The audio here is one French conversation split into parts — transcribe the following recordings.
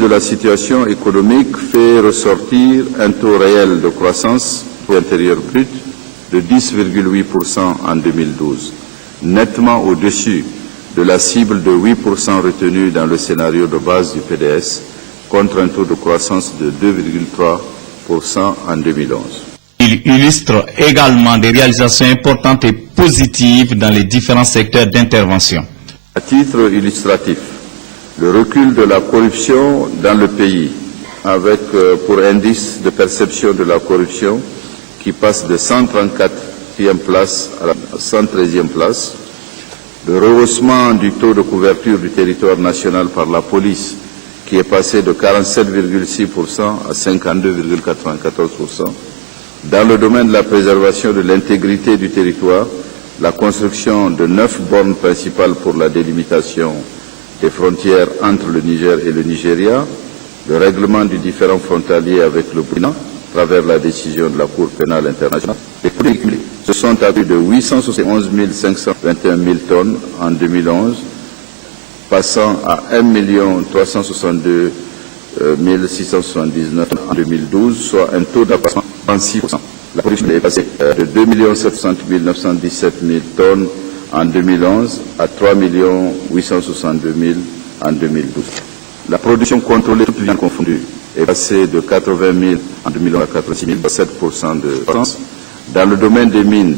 de la situation économique fait ressortir un taux réel de croissance intérieure brute de 10,8% en 2012, nettement au-dessus de la cible de 8% retenue dans le scénario de base du PDS, contre un taux de croissance de 2,3% en 2011. Il illustre également des réalisations importantes et positives dans les différents secteurs d'intervention. À titre illustratif, le recul de la corruption dans le pays, avec pour indice de perception de la corruption qui passe de 134e place à la 113e place, le rehaussement du taux de couverture du territoire national par la police qui est passé de 47,6% à 52,94%. Dans le domaine de la préservation de l'intégrité du territoire, la construction de 9 bornes principales pour la délimitation des frontières entre le Niger et le Nigeria, le règlement du différend frontalier avec le Burkina, à travers la décision de la Cour pénale internationale, les produits cumulés se sont abus de 871 521 000 tonnes en 2011, passant à 1 362 679 en 2012, soit un taux d'accroissement de 36%. La production est passée de 2 760 917 000 tonnes en 2011 à 3 862 000 en 2012. La production contrôlée, toutes bien confondues, est passée de 80 000 en 2011 à 86 000, 7% de croissance. Dans le domaine des mines,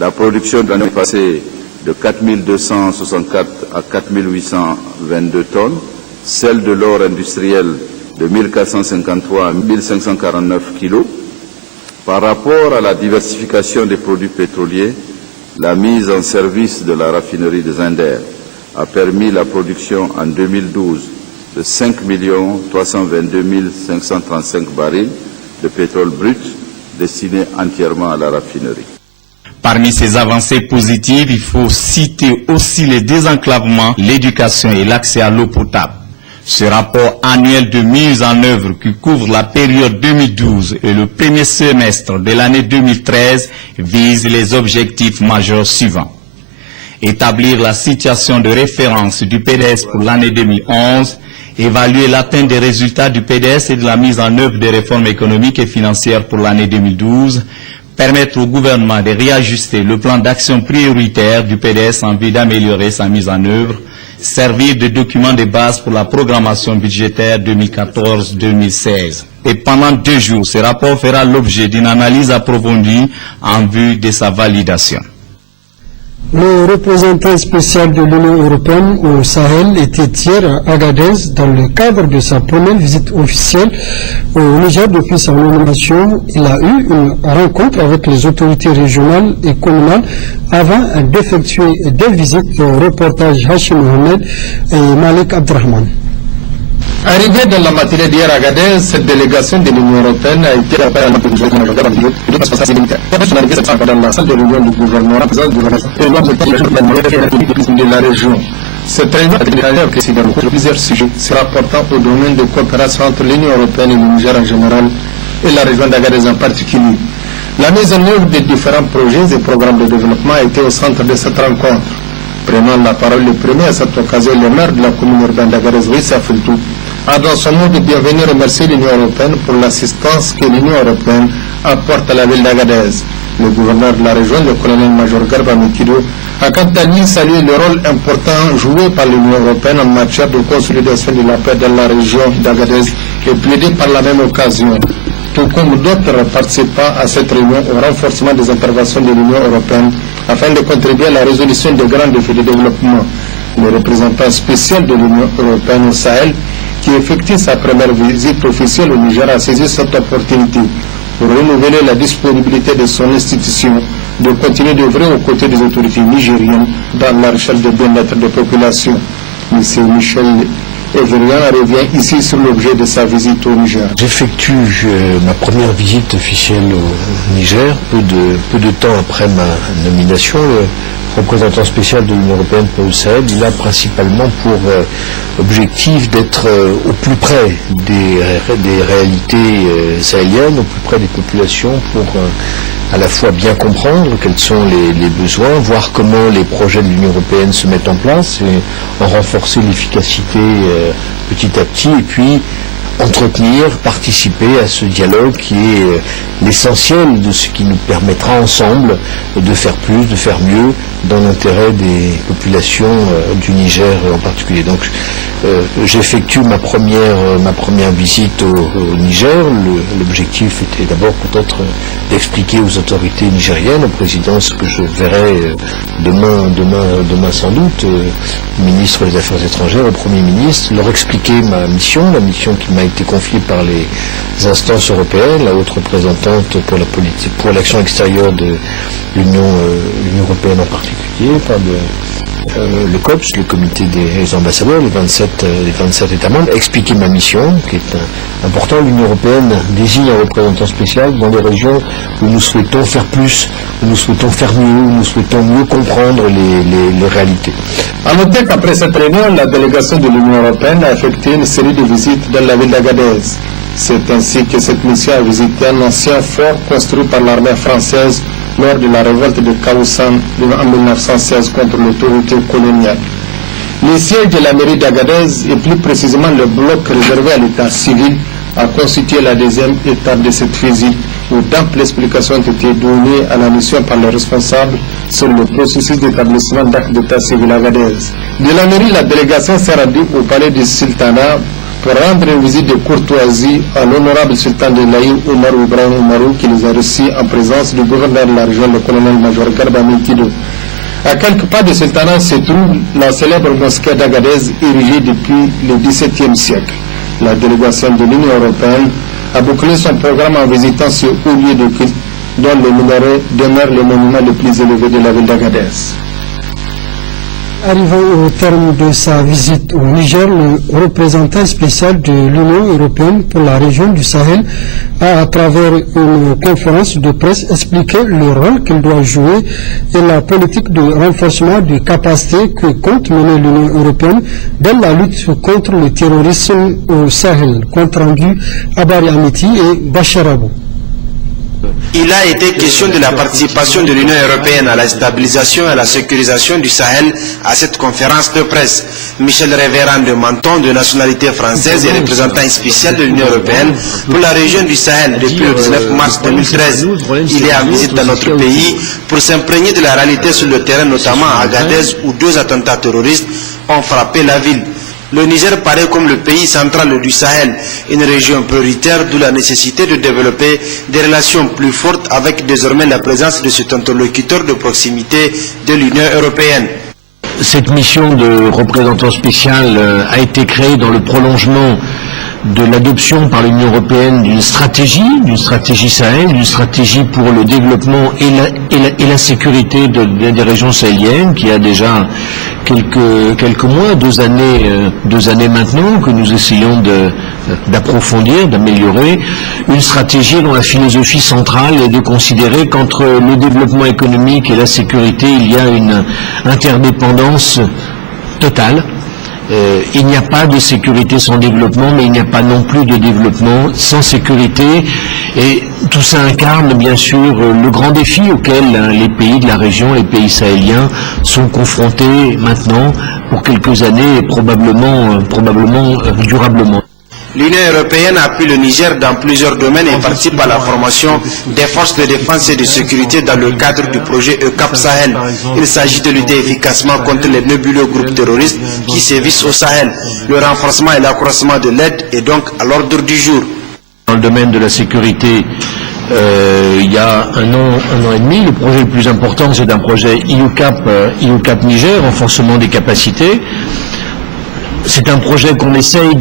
la production de l'année est passée de 4 264 à 4 822 tonnes, celle de l'or industriel de 1 453 à 1 549 kilos. Par rapport à la diversification des produits pétroliers, la mise en service de la raffinerie de Zinder a permis la production en 2012 de 5 322 535 barils de pétrole brut destinés entièrement à la raffinerie. Parmi ces avancées positives, il faut citer aussi le désenclavement, l'éducation et l'accès à l'eau potable. Ce rapport annuel de mise en œuvre qui couvre la période 2012 et le premier semestre de l'année 2013 vise les objectifs majeurs suivants. Établir la situation de référence du PDS pour l'année 2011, évaluer l'atteinte des résultats du PDS et de la mise en œuvre des réformes économiques et financières pour l'année 2012, permettre au gouvernement de réajuster le plan d'action prioritaire du PDS en vue d'améliorer sa mise en œuvre, servir de document de base pour la programmation budgétaire 2014-2016. Et pendant 2 jours, ce rapport fera l'objet d'une analyse approfondie en vue de sa validation. Le représentant spécial de l'Union européenne au Sahel était hier à Agadez dans le cadre de sa première visite officielle au Niger depuis sa nomination. Il a eu une rencontre avec les autorités régionales et communales avant d'effectuer des visites au reportage Hachim Mohamed et Malik Abdrahman. Arrivée dans la matinée d'hier à Agadez, cette délégation de l'Union européenne a été appelée à la dans la salle de réunion du gouvernement de la région. Cette réunion a été de plusieurs sujets se rapportant au domaine de coopération entre l'Union européenne et le Niger en général et la région d'Agadez en particulier. La mise en œuvre des différents projets et programmes de développement a été au centre de cette rencontre. Prenant la parole le premier à cette occasion, le maire de la commune urbaine d'Agadez, Rissa Fultou, a dans son mot de bienvenue remercié l'Union européenne pour l'assistance que l'Union européenne apporte à la ville d'Agadez. Le gouverneur de la région, le colonel-major Garba Mikido, a quant à lui salué le rôle important joué par l'Union européenne en matière de consolidation de la paix dans la région d'Agadez et plaidé par la même occasion, tout comme d'autres participants à cette réunion au renforcement des interventions de l'Union européenne afin de contribuer à la résolution des grands défis de développement. Le représentant spécial de l'Union européenne au Sahel, qui effectue sa première visite officielle au Niger, a saisi cette opportunité pour renouveler la disponibilité de son institution de continuer d'œuvrer aux côtés des autorités nigériennes dans la recherche de bien-être des populations. M. Michel Everian revient ici sur l'objet de sa visite au Niger. J'effectue ma première visite officielle au Niger, peu de temps après ma nomination. Le représentant spécial de l'Union européenne pour le Sahel, il a principalement pour objectif d'être au plus près des réalités sahéliennes, au plus près des populations, pour à la fois bien comprendre quels sont les besoins, voir comment les projets de l'Union européenne se mettent en place et en renforcer l'efficacité petit à petit, et puis entretenir, participer à ce dialogue qui est l'essentiel de ce qui nous permettra ensemble de faire plus, de faire mieux dans l'intérêt des populations du Niger en particulier. Donc j'effectue ma première visite au Niger. L'objectif était d'abord peut-être d'expliquer aux autorités nigériennes, au président, ce que je verrai demain sans doute, au ministre des Affaires étrangères, au Premier ministre, leur expliquer la mission qui m'a été confiée par les instances européennes, la haute représentante pour l'action extérieure de l'Union européenne en particulier, par le COPS, le comité des ambassadeurs, les 27 États membres, expliquer ma mission, qui est important. L'Union européenne désigne un représentant spécial dans les régions où nous souhaitons faire plus, où nous souhaitons faire mieux, où nous souhaitons mieux comprendre les réalités. À noter qu'après cette réunion, la délégation de l'Union européenne a effectué une série de visites dans la ville d'Agadez. C'est ainsi que cette mission a visité un ancien fort construit par l'armée française lors de la révolte de Kaoussan en 1916 contre l'autorité coloniale. Le siège de la mairie d'Agadez, et plus précisément le bloc réservé à l'état civil, a constitué la deuxième étape de cette visite, où d'amples explications ont été données à la mission par les responsables sur le processus d'établissement d'actes d'état civil à Agadez. De la mairie, la délégation s'est rendue au palais du Sultanat pour rendre une visite de courtoisie à l'honorable sultan de l'Aïn, Oumarou Ibrahim Oumarou, qui les a reçus en présence du gouverneur de la région, le colonel-major Garba Minkido. À quelques pas du sultanat se trouve la célèbre mosquée d'Agadez, érigée depuis le XVIIe siècle. La délégation de l'Union européenne a bouclé son programme en visitant ce haut lieu de culte, dont le minaret demeure le monument le plus élevé de la ville d'Agadez. Arrivant au terme de sa visite au Niger, le représentant spécial de l'Union européenne pour la région du Sahel a, à travers une conférence de presse, expliqué le rôle qu'il doit jouer et la politique de renforcement des capacités que compte mener l'Union européenne dans la lutte contre le terrorisme au Sahel. Compte rendu Abari Amiti et Bachar Abou. Il a été question de la participation de l'Union européenne à la stabilisation et à la sécurisation du Sahel à cette conférence de presse. Michel Révérend de Menton, de nationalité française et représentant spécial de l'Union européenne pour la région du Sahel depuis le 19 mars 2013. Il est en visite dans notre pays pour s'imprégner de la réalité sur le terrain, notamment à Agadez où 2 attentats terroristes ont frappé la ville. Le Niger paraît comme le pays central du Sahel, une région prioritaire, d'où la nécessité de développer des relations plus fortes avec désormais la présence de cet interlocuteur de proximité de l'Union européenne. Cette mission de représentant spécial a été créée dans le prolongement de l'adoption par l'Union européenne d'une stratégie Sahel, d'une stratégie pour le développement et la sécurité des régions sahéliennes, qui a déjà quelques mois, 2 années maintenant, que nous essayons d'approfondir, d'améliorer. Une stratégie dont la philosophie centrale est de considérer qu'entre le développement économique et la sécurité, il y a une interdépendance totale. Il n'y a pas de sécurité sans développement, mais il n'y a pas non plus de développement sans sécurité. Et tout ça incarne bien sûr le grand défi auquel les pays de la région, les pays sahéliens, sont confrontés maintenant pour quelques années et probablement durablement. L'Union européenne appuie le Niger dans plusieurs domaines et participe à la formation des forces de défense et de sécurité dans le cadre du projet ECAP Sahel. Il s'agit de lutter efficacement contre les nébuleux groupes terroristes qui sévissent au Sahel. Le renforcement et l'accroissement de l'aide est donc à l'ordre du jour. Dans le domaine de la sécurité, il y a un an et demi, le projet le plus important, c'est un projet EUCAP Niger, renforcement des capacités. C'est un projet qu'on essaye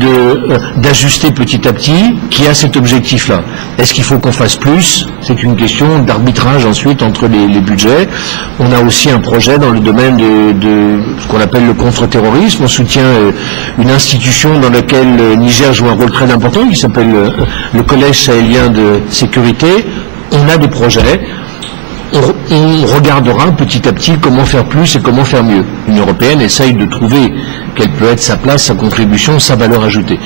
d'ajuster petit à petit, qui a cet objectif-là. Est-ce qu'il faut qu'on fasse plus? C'est une question d'arbitrage ensuite entre les budgets. On a aussi un projet dans le domaine de ce qu'on appelle le contre-terrorisme. On soutient une institution dans laquelle le Niger joue un rôle très important, qui s'appelle le Collège sahélien de sécurité. On a des projets. On regardera petit à petit comment faire plus et comment faire mieux. L'Union européenne essaye de trouver quelle peut être sa place, sa contribution, sa valeur ajoutée.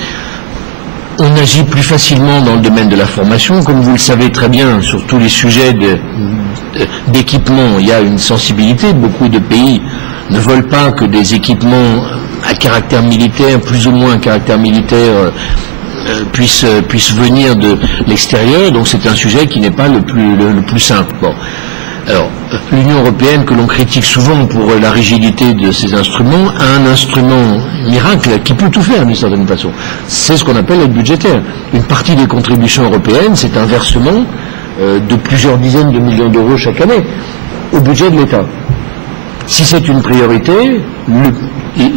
On agit plus facilement dans le domaine de la formation. Comme vous le savez très bien, sur tous les sujets d'équipement, il y a une sensibilité. Beaucoup de pays ne veulent pas que des équipements à caractère militaire, plus ou moins à caractère militaire, puissent venir de l'extérieur, donc c'est un sujet qui n'est pas le plus simple. Bon. Alors, l'Union européenne, que l'on critique souvent pour la rigidité de ses instruments, a un instrument miracle qui peut tout faire d'une certaine façon. C'est ce qu'on appelle l'aide budgétaire. Une partie des contributions européennes, c'est un versement de plusieurs dizaines de millions d'euros chaque année au budget de l'État. Si c'est une priorité,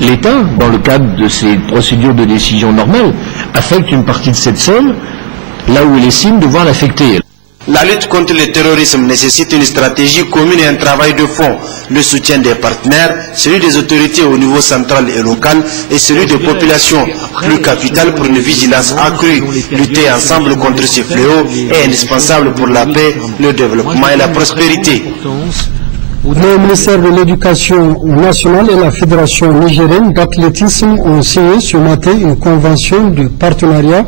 l'État, dans le cadre de ses procédures de décision normales, affecte une partie de cette somme là où il estime devoir l'affecter. La lutte contre le terrorisme nécessite une stratégie commune et un travail de fond. Le soutien des partenaires, celui des autorités au niveau central et local et celui des populations, plus capital pour une vigilance accrue. Lutter ensemble contre ces fléaux est indispensable pour la paix, le développement et la prospérité. Le ministère de l'Éducation nationale et la Fédération nigérienne d'athlétisme ont signé ce matin une convention de partenariat,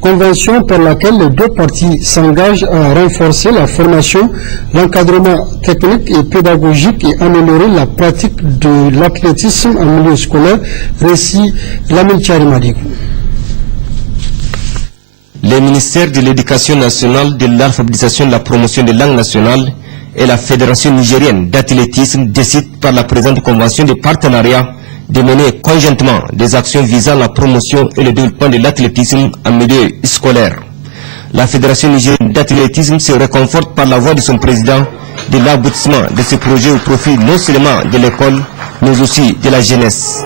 convention par laquelle les deux parties s'engagent à renforcer la formation, l'encadrement technique et pédagogique et améliorer la pratique de l'athlétisme en milieu scolaire. Récit Lamine Tcharimadiko. Les ministères de l'Éducation nationale, de l'alphabétisation et de la promotion des langues nationales et la Fédération nigérienne d'athlétisme décident par la présente convention de partenariat de mener conjointement des actions visant la promotion et le développement de l'athlétisme en milieu scolaire. La Fédération nigérienne d'athlétisme se réconforte par la voix de son président de l'aboutissement de ce projet au profit non seulement de l'école, mais aussi de la jeunesse.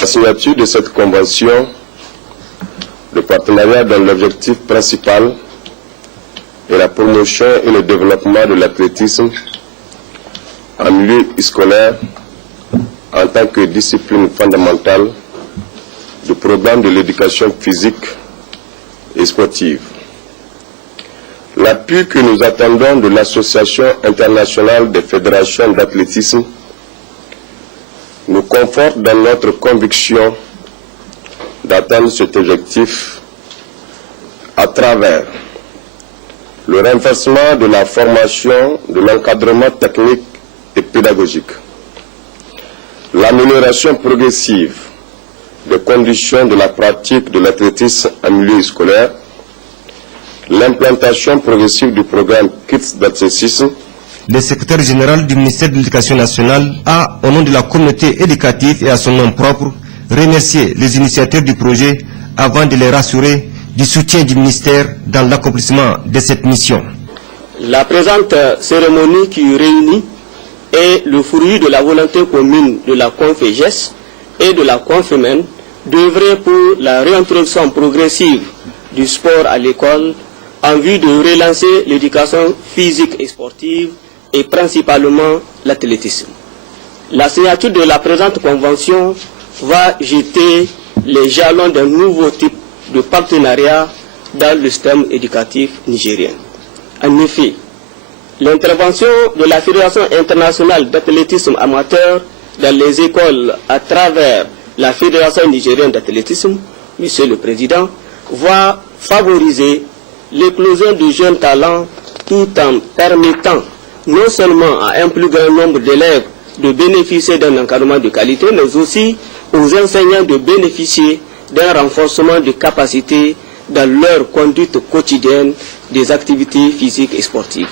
La signature de cette convention de partenariat dans l'objectif principal et la promotion et le développement de l'athlétisme en milieu scolaire en tant que discipline fondamentale du programme de l'éducation physique et sportive. L'appui que nous attendons de l'Association internationale des fédérations d'athlétisme nous conforte dans notre conviction d'atteindre cet objectif à travers le renforcement de la formation, de l'encadrement technique et pédagogique, l'amélioration progressive des conditions de la pratique de l'athlétisme en milieu scolaire, l'implantation progressive du programme Kids d'athlétisme. Le secrétaire général du ministère de l'Éducation nationale a, au nom de la communauté éducative et à son nom propre, remercié les initiateurs du projet avant de les rassurer du soutien du ministère dans l'accomplissement de cette mission. La présente cérémonie qui réunit est le fruit de la volonté commune de la CONFEGES et de la CONFEMEN d'œuvrer pour la réintroduction progressive du sport à l'école en vue de relancer l'éducation physique et sportive et principalement l'athlétisme. La signature de la présente convention va jeter les jalons d'un nouveau type de partenariat dans le système éducatif nigérien. En effet, l'intervention de la Fédération internationale d'athlétisme amateur dans les écoles à travers la Fédération nigérienne d'athlétisme, Monsieur le Président, va favoriser l'éclosion de jeunes talents tout en permettant non seulement à un plus grand nombre d'élèves de bénéficier d'un encadrement de qualité, mais aussi aux enseignants de bénéficier d'un renforcement de capacités dans leur conduite quotidienne des activités physiques et sportives.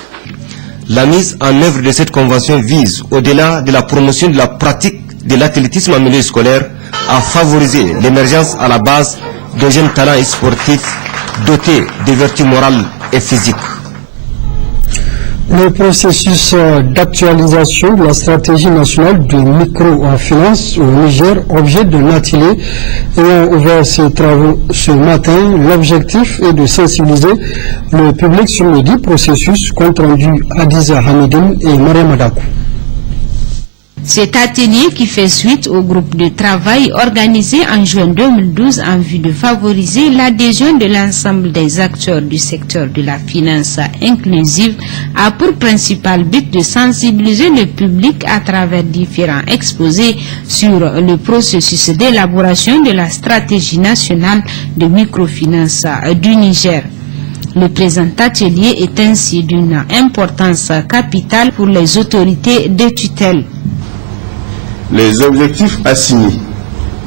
La mise en œuvre de cette convention vise, au-delà de la promotion de la pratique de l'athlétisme en milieu scolaire, à favoriser l'émergence à la base de jeunes talents sportifs dotés de vertus morales et physiques. Le processus d'actualisation de la stratégie nationale de microfinance au Niger, objet d'un atelier ayant ouvert ses travaux ce matin. L'objectif est de sensibiliser le public sur le dit processus, compte rendu Adiza Hamidine et Mariam Madakou. Cet atelier qui fait suite au groupe de travail organisé en juin 2012 en vue de favoriser l'adhésion de l'ensemble des acteurs du secteur de la finance inclusive a pour principal but de sensibiliser le public à travers différents exposés sur le processus d'élaboration de la stratégie nationale de microfinance du Niger. Le présent atelier est ainsi d'une importance capitale pour les autorités de tutelle. Les objectifs assignés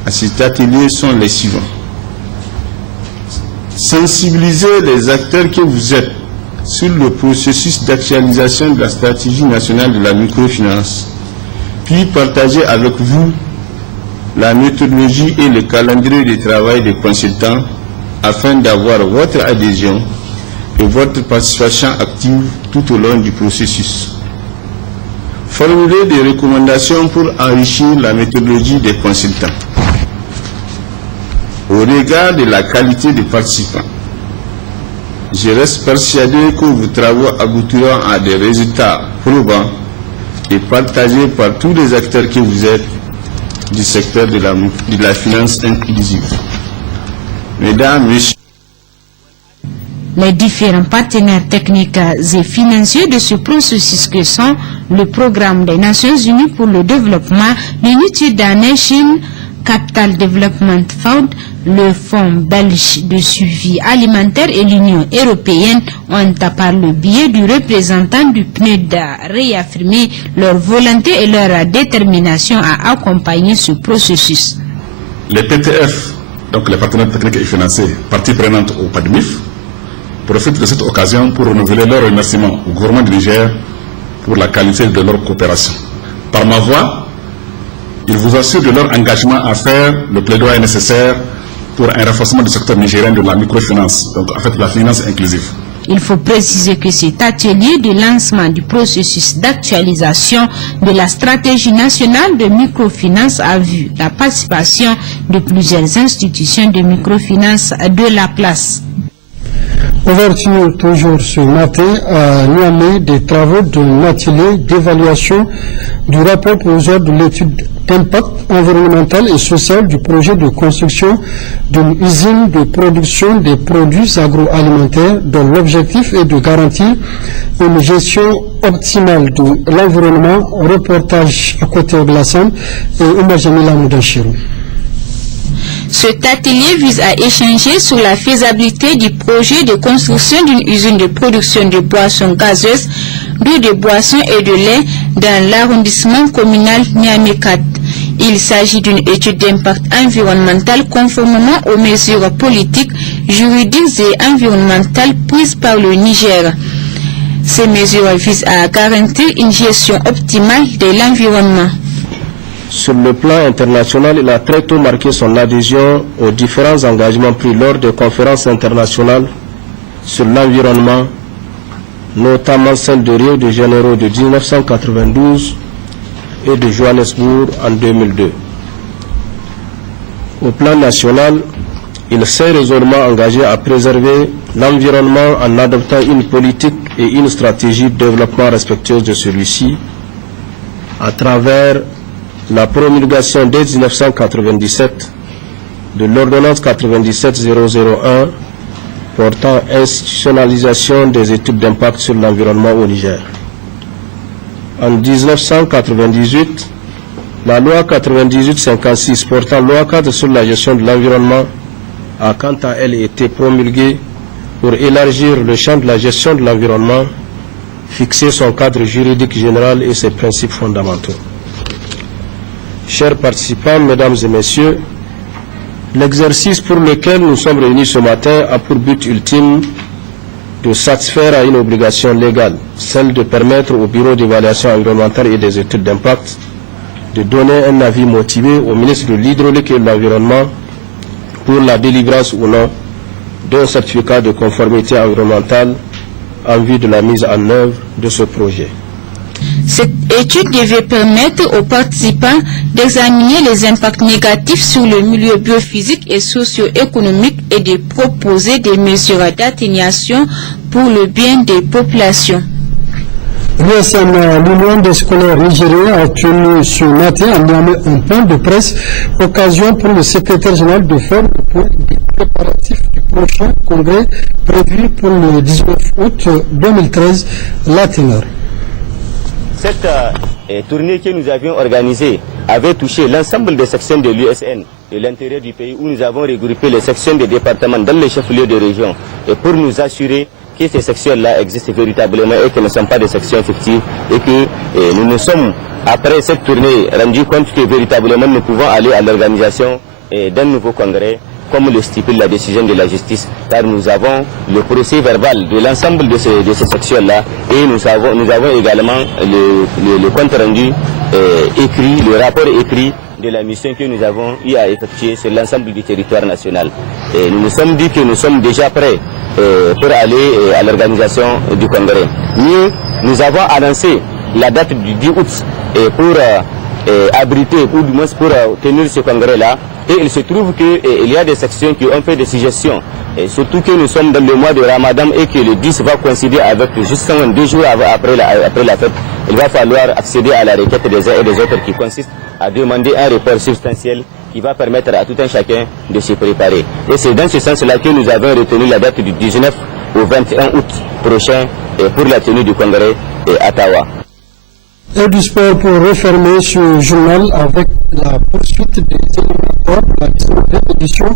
à cet atelier sont les suivants. sensibiliser les acteurs que vous êtes sur le processus d'actualisation de la stratégie nationale de la microfinance, puis partager avec vous la méthodologie et le calendrier de travail des consultants afin d'avoir votre adhésion et votre participation active tout au long du processus. Formuler des recommandations pour enrichir la méthodologie des consultants. Au regard de la qualité des participants, je reste persuadé que vos travaux aboutiront à des résultats probants et partagés par tous les acteurs que vous êtes du secteur de la finance inclusive. Mesdames, Messieurs, les différents partenaires techniques et financiers de ce processus que sont le Programme des Nations Unies pour le développement, l'United Nations Capital Development Fund, le Fonds belge de suivi alimentaire et l'Union européenne ont, par le biais du représentant du PNUD, réaffirmé leur volonté et leur détermination à accompagner ce processus. Les PTF, donc les partenaires techniques et financiers, parties prenantes au PADMIF, profitent de cette occasion pour renouveler leurs remerciements au gouvernement du Niger pour la qualité de leur coopération. Par ma voix, ils vous assurent de leur engagement à faire le plaidoyer nécessaire pour un renforcement du secteur nigérien de la microfinance, donc en fait la finance inclusive. Il faut préciser que cet atelier de lancement du processus d'actualisation de la stratégie nationale de microfinance a vu la participation de plusieurs institutions de microfinance de la place. Ouverture toujours ce matin à Niamey des travaux d'un atelier d'évaluation du rapport provisoire de l'étude d'impact environnemental et social du projet de construction d'une usine de production des produits agroalimentaires dont l'objectif est de garantir une gestion optimale de l'environnement. Reportage à côté de la Somme et Oumar Jamila Moudachirou. Cet atelier vise à échanger sur la faisabilité du projet de construction d'une usine de production de boissons gazeuses, d'eau de boissons et de lait dans l'arrondissement communal Niamey 4. Il s'agit d'une étude d'impact environnemental conformément aux mesures politiques, juridiques et environnementales prises par le Niger. Ces mesures visent à garantir une gestion optimale de l'environnement. Sur le plan international, il a très tôt marqué son adhésion aux différents engagements pris lors des conférences internationales sur l'environnement, notamment celle de Rio de Janeiro de 1992 et de Johannesburg en 2002. Au plan national, il s'est résolument engagé à préserver l'environnement en adoptant une politique et une stratégie de développement respectueuse de celui-ci à travers la promulgation dès 1997 de l'ordonnance 97-001 portant institutionnalisation des études d'impact sur l'environnement au Niger. En 1998, la loi 98-56 portant loi cadre sur la gestion de l'environnement a quant à elle été promulguée pour élargir le champ de la gestion de l'environnement, fixer son cadre juridique général et ses principes fondamentaux. Chers participants, mesdames et messieurs, l'exercice pour lequel nous sommes réunis ce matin a pour but ultime de satisfaire à une obligation légale, celle de permettre au Bureau d'évaluation environnementale et des études d'impact de donner un avis motivé au ministre de l'Hydraulique et de l'Environnement pour la délivrance ou non d'un certificat de conformité environnementale en vue de la mise en œuvre de ce projet. Cette étude devait permettre aux participants d'examiner les impacts négatifs sur le milieu biophysique et socio-économique et de proposer des mesures d'atténuation pour le bien des populations. Récemment, l'Union des scolaires nigériens a tenu ce matin à Niamey un point de presse, occasion pour le secrétaire général de faire le point des préparatifs du prochain congrès prévu pour le 19 août 2013, la teneur. Cette tournée que nous avions organisée avait touché l'ensemble des sections de l'USN de l'intérieur du pays où nous avons regroupé les sections des départements dans les chefs-lieux de région et pour nous assurer que ces sections-là existent véritablement et que ne sont pas des sections fictives et que nous nous sommes, après cette tournée, rendus compte que véritablement nous pouvons aller à l'organisation d'un nouveau congrès comme le stipule la décision de la justice, car nous avons le procès verbal de l'ensemble de ces sections-là et nous avons également le compte rendu écrit, le rapport écrit de la mission que nous avons eu à effectuer sur l'ensemble du territoire national. Et nous nous sommes dit que nous sommes déjà prêts pour aller à l'organisation du congrès. Mieux, nous avons annoncé la date du 10 août pour abriter, ou du moins pour tenir ce congrès-là. Et il se trouve qu'il y a des sections qui ont fait des suggestions, et surtout que nous sommes dans le mois de Ramadan et que le 10 va coïncider avec justement 2 jours après la fête. Il va falloir accéder à la requête des uns et des autres qui consiste à demander un report substantiel qui va permettre à tout un chacun de se préparer. Et c'est dans ce sens-là que nous avons retenu la date du 19 au 21 août prochain pour la tenue du congrès à Tawa. Et du sport pour refermer ce journal avec la poursuite des éliminatoires de la 19e édition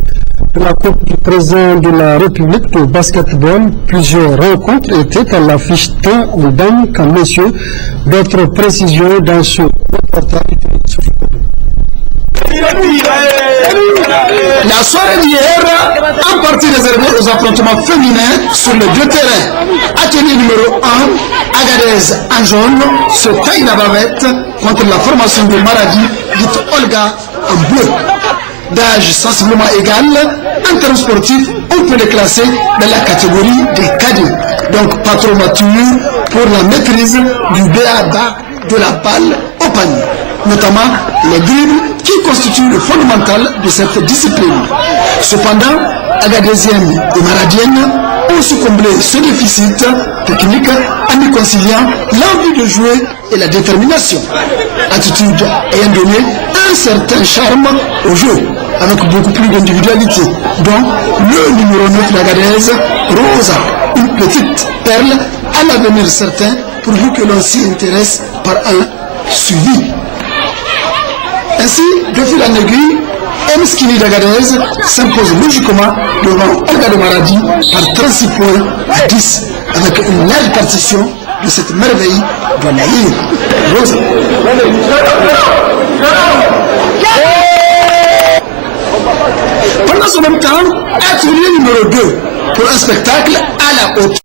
de la Coupe du Président de la République de basketball. Plusieurs rencontres étaient à l'affiche tant en dames qu'en messieurs. D'autres précisions dans ce reportage de Soufou. La soirée d'hier, en partie réservée aux affrontements féminins sur les 2 terrains. Atelier numéro 1, Agadez en jaune, se taille la bavette contre la formation de Maradi, dite Olga en bleu. D'âge sensiblement égal, en termes sportifs, on peut les classer dans la catégorie des cadets. Donc pas trop mature pour la maîtrise du BABA de la balle au panier, notamment les dribbles qui constituent le fondamental de cette discipline. Cependant, Agadésiennes et Maradiennes ont su combler ce déficit technique en y conciliant l'envie de jouer et la détermination. Attitude ayant donné un certain charme au jeu, avec beaucoup plus d'individualité, dont le numéro 9 d'Agadez, Rosa, une petite perle à l'avenir certain, pourvu que l'on s'y intéresse par un suivi. Ainsi, de fil en aiguille, M. Skini d'Agadez s'impose logiquement devant Olga de Maradi par 36 points à 10, avec une large partition de cette merveille de l'Aïr. Rosa. Pendant ce même temps, atelier numéro 2 pour un spectacle à la hauteur